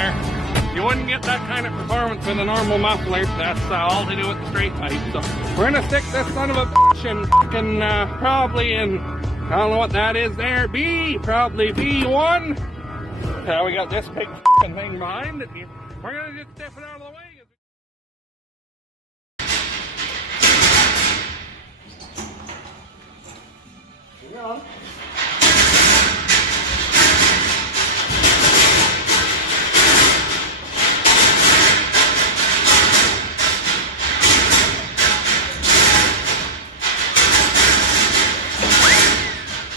there. You wouldn't get that kind of performance with a normal muffler. That's all to do with the straight pipe. So we're gonna stick this son of a bitch in fucking probably in, I don't know what that is there, probably B1. We got this big fucking thing behind it. We're gonna just step it out of the way. On.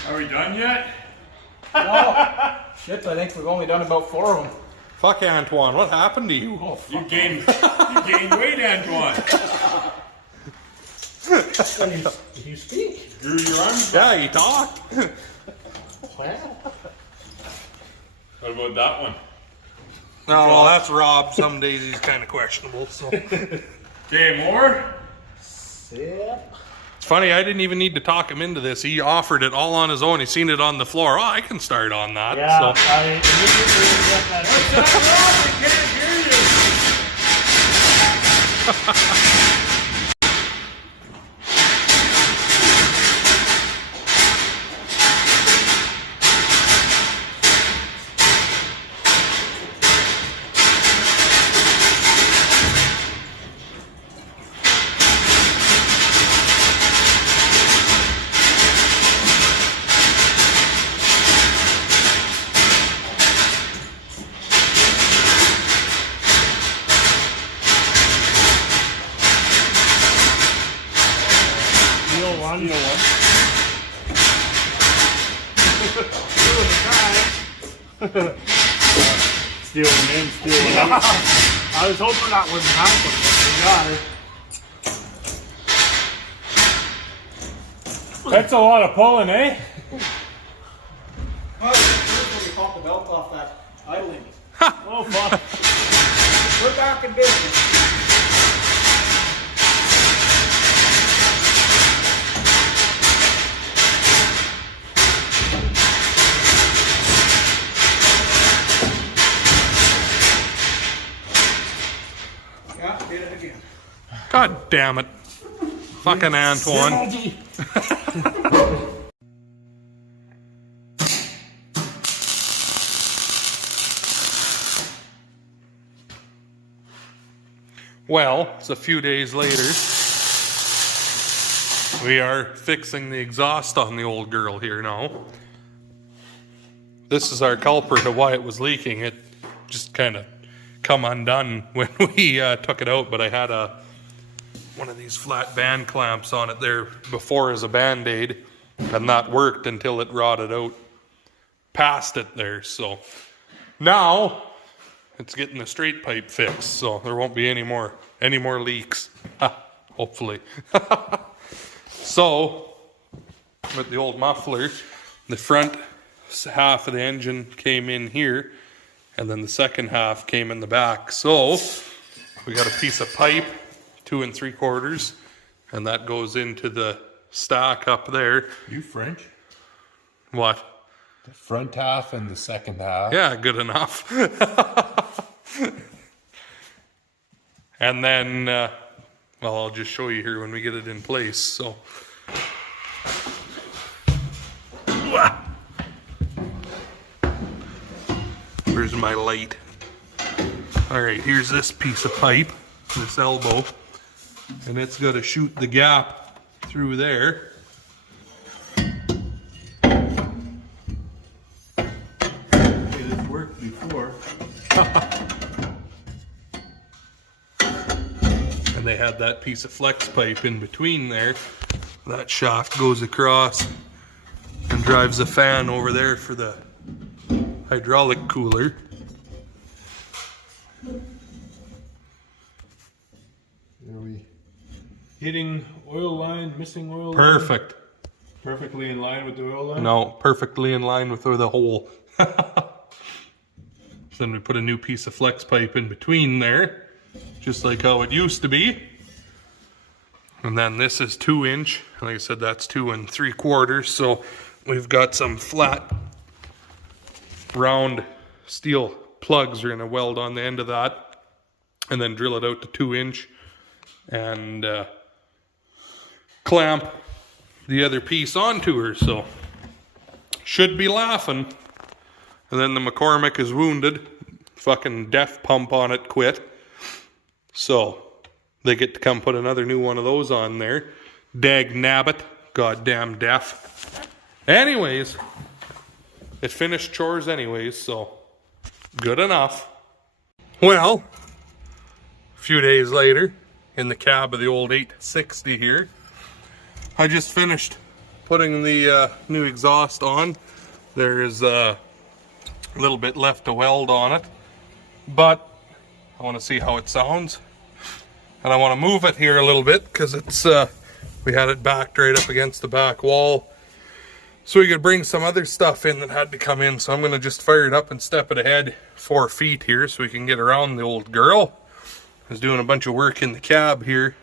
Are we done yet? No. Shit, I think we've only done about 4 of them. Fuck Antoine, what happened to you? Oh, You gained weight, Antoine. Did you speak? Drew your arms back. Yeah, you talk. Wow. What about that one? No, well, that's Rob. Some days he's kind of questionable. So Okay, more? Sip. it's funny. I didn't even need to talk him into this. He offered it all on his own. He seen it on the floor. Oh, I can start on that. Yeah, So. I immediately get that. I can't hear you. Stealing in, stealing out. I was hoping that wouldn't happen, but we got it. That's a lot of pulling, eh? Oh, when you pop the belt off that idling. Oh, fuck. We're back in business. Yeah, did it again. God damn it. Fucking Antoine. Well, it's a few days later. We are fixing the exhaust on the old girl here now. This is our culprit of why it was leaking. It just kind of come undone when we took it out, but I had one of these flat band clamps on it there before as a band-aid, and that worked until it rotted out past it there. So now it's getting the straight pipe fixed, so there won't be any more leaks. Hopefully. So with the old muffler, the front half of the engine came in here, and then the second half came in the back. So we got a piece of pipe, 2 3/4, and that goes into the stack up there. You French? What? The front half and the second half. Yeah, good enough. And then, well, I'll just show you here when we get it in place. So, where's my light? All right, here's this piece of pipe, this elbow, and it's got to shoot the gap through there. This worked before. And they had that piece of flex pipe in between there. That shaft goes across and drives a fan over there for the hydraulic cooler. Are we hitting oil line, missing oil line? Perfect. Perfectly in line with the oil line? No, perfectly in line with the hole. Then we put a new piece of flex pipe in between there, just like how it used to be. And then this is 2 inch. Like I said, that's 2 3/4. So we've got some flat, round steel plugs we're going to weld on the end of that and then drill it out to 2-inch and clamp the other piece onto her. So should be laughing. And then the McCormick is wounded. Fucking DEF pump on it quit. So they get to come put another new one of those on there. Dag nabbit. Goddamn DEF. Anyways, it finished chores anyways, so good enough. Well, a few days later, in the cab of the old 860 here, I just finished putting the new exhaust on. There is a little bit left to weld on it, but I want to see how it sounds. And I want to move it here a little bit because it's we had it backed right up against the back wall, so we could bring some other stuff in that had to come in. So I'm going to just fire it up and step it ahead 4 feet here so we can get around the old girl. I was doing a bunch of work in the cab here.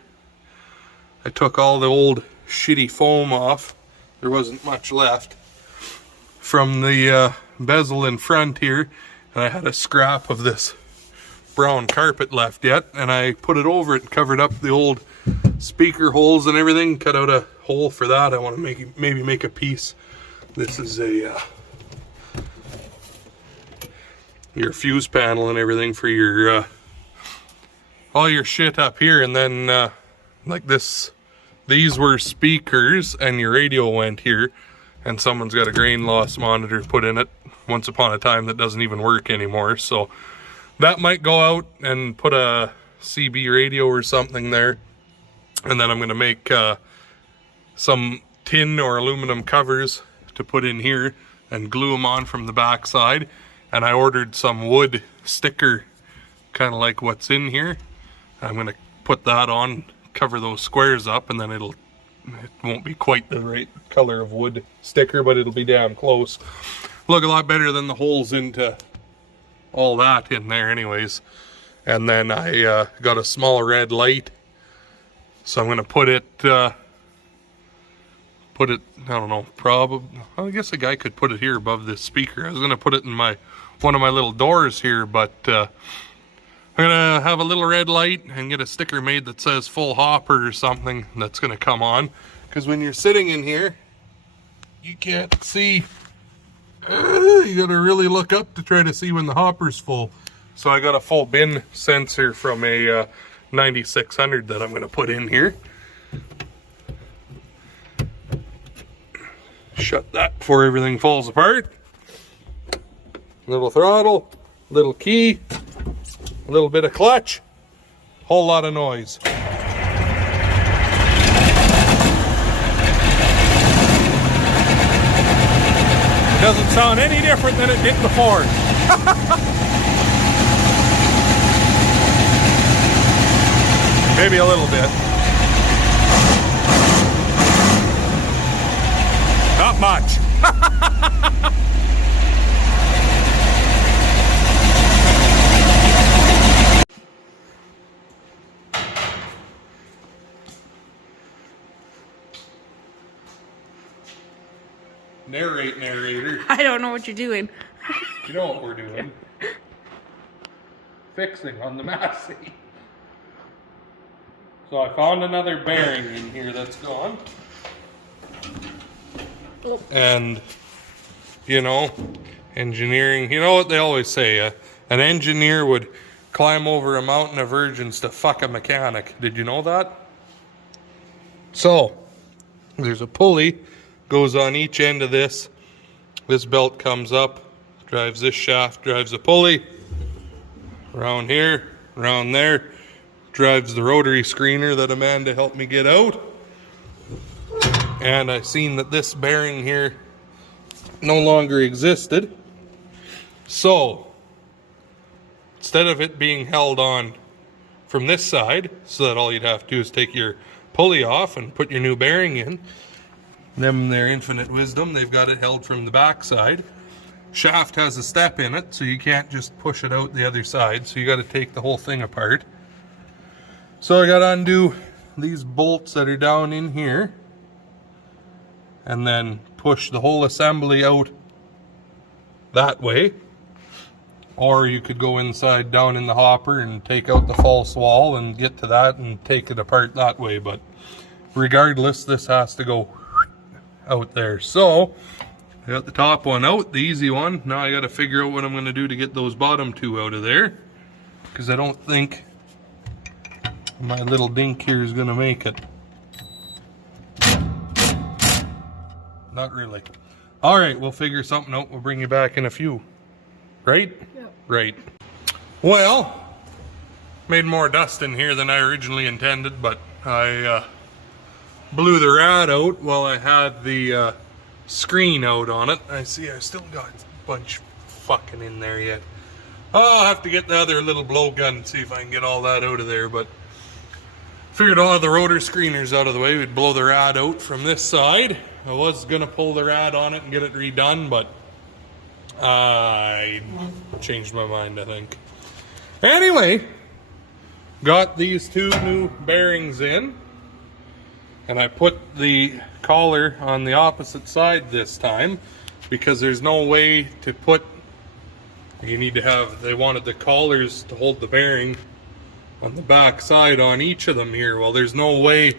I took all the old shitty foam off. There wasn't much left from the bezel in front here, and I had a scrap of this brown carpet left yet, and I put it over it and covered up the old speaker holes and everything, cut out a hole for that. I want to maybe make a piece. This is a your fuse panel and everything for your all your shit up here. And then like this, these were speakers and your radio went here, and someone's got a grain loss monitor put in it once upon a time that doesn't even work anymore. So that might go out and put a CB radio or something there. And then I'm going to make some tin or aluminum covers to put in here and glue them on from the back side. And I ordered some wood sticker, kind of like what's in here. I'm going to put that on, cover those squares up, and then it won't be quite the right color of wood sticker, but it'll be damn close. Look a lot better than the holes into all that in there anyways. And then I got a small red light, so I'm gonna put it I don't know, probably, I guess a guy could put it here above this speaker. I was gonna put it in one of my little doors here, but I'm gonna have a little red light and get a sticker made that says full hopper or something that's gonna come on, because when you're sitting in here you can't see. You gotta really look up to try to see when the hopper's full. So I got a full bin sensor from a 9600 that I'm gonna put in here. Shut that before everything falls apart. Little throttle, little key, a little bit of clutch, whole lot of noise. Doesn't sound any different than it did before. Maybe a little bit. Not much. Narrator. I don't know what you're doing. You know what we're doing. Fixing on the Massey. So I found another bearing in here that's gone. And, you know, engineering, you know what they always say, an engineer would climb over a mountain of virgins to fuck a mechanic. Did you know that? So, there's a pulley, goes on each end of this. This belt comes up, drives this shaft, drives a pulley. Around here, around there, drives the rotary screener that Amanda helped me get out. And I seen that this bearing here no longer existed. So, instead of it being held on from this side, so that all you'd have to do is take your pulley off and put your new bearing in, them, their infinite wisdom, they've got it held from the back side. Shaft has a step in it, so you can't just push it out the other side, so you got to take the whole thing apart. So I got to undo these bolts that are down in here, and then push the whole assembly out that way, or you could go inside down in the hopper and take out the false wall and get to that and take it apart that way. But regardless, this has to go out there. So I got the top one out, the easy one. Now I got to figure out what I'm going to do to get those bottom two out of there, because I don't think my little dink here is going to make it. Not really. All right, we'll figure something out. We'll bring you back in a few. Right? Yep. Right. Well, made more dust in here than I originally intended, but I blew the rad out while I had the screen out on it. I see I still got a bunch fucking in there yet. I'll have to get the other little blowgun and see if I can get all that out of there, but figured all of the rotor screeners out of the way. We'd blow the rad out from this side. I was gonna pull the rad on it and get it redone, but I changed my mind, I think. Anyway, got these two new bearings in, and I put the collar on the opposite side this time because there's no way to put, you need to have, they wanted the collars to hold the bearing on the back side on each of them here. Well, there's no way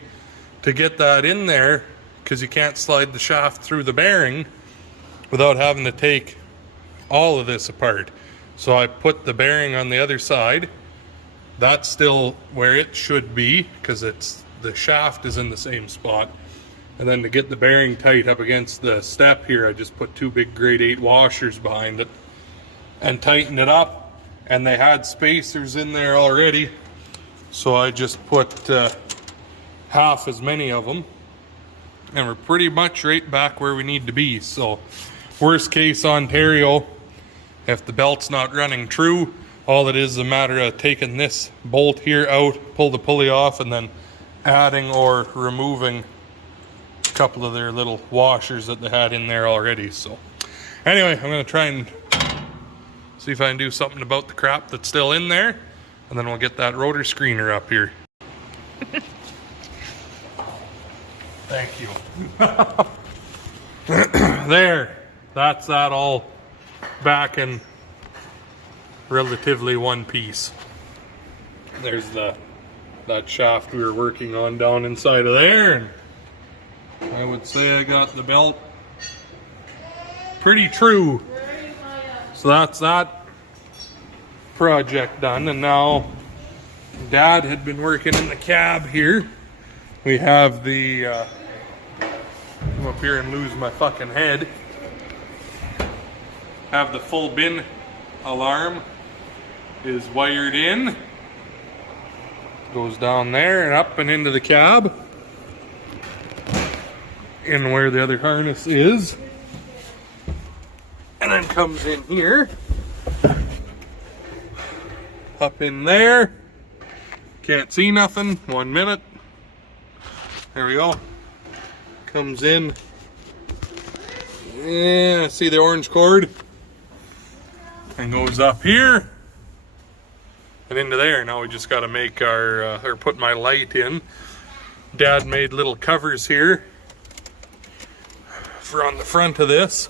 to get that in there because you can't slide the shaft through the bearing without having to take all of this apart. So I put the bearing on the other side. That's still where it should be because it's, the shaft is in the same spot. And then to get the bearing tight up against the step here, I just put two big grade 8 washers behind it and tightened it up. And they had spacers in there already, so I just put half as many of them, and we're pretty much right back where we need to be. So worst case Ontario, if the belt's not running true, all it is a matter of taking this bolt here out, pull the pulley off, and then adding or removing a couple of their little washers that they had in there already. So anyway, I'm going to try and see if I can do something about the crap that's still in there, and then we'll get that rotor screener up here. Thank you. There, that's that all back in relatively one piece. There's that shaft we were working on down inside of there, and I would say I got the belt pretty true. So that's that project done, and now Dad had been working in the cab here. We have the come up here and lose my fucking head. Have the full bin alarm is wired in. Goes down there and up and into the cab. In where the other harness is. And then comes in here. Up in there. Can't see nothing. 1 minute. There we go. Comes in. Yeah, see the orange cord? And goes up here. And into there. Now we just got to make our, or put my light in. Dad made little covers here for on the front of this.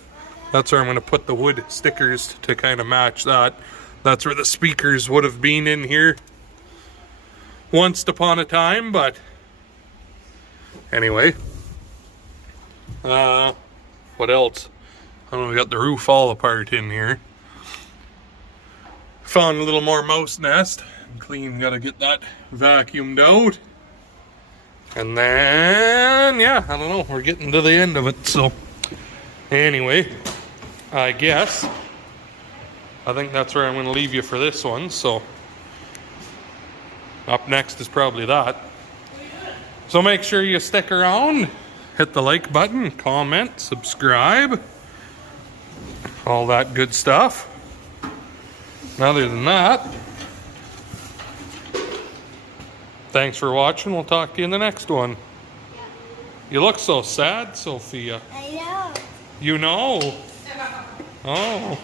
That's where I'm going to put the wood stickers to kind of match that. That's where the speakers would have been in here once upon a time, but anyway. What else? I don't know, we got the roof all apart in here. Found a little more mouse nest. Clean, gotta get that vacuumed out. And then, yeah, I don't know, we're getting to the end of it, so anyway, I guess I think that's where I'm going to leave you for this one. So up next is probably that. So make sure you stick around, hit the like button, comment, subscribe, all that good stuff. And other than that, thanks for watching. We'll talk to you in the next one. You look so sad, Sophia. I know. You know? Oh.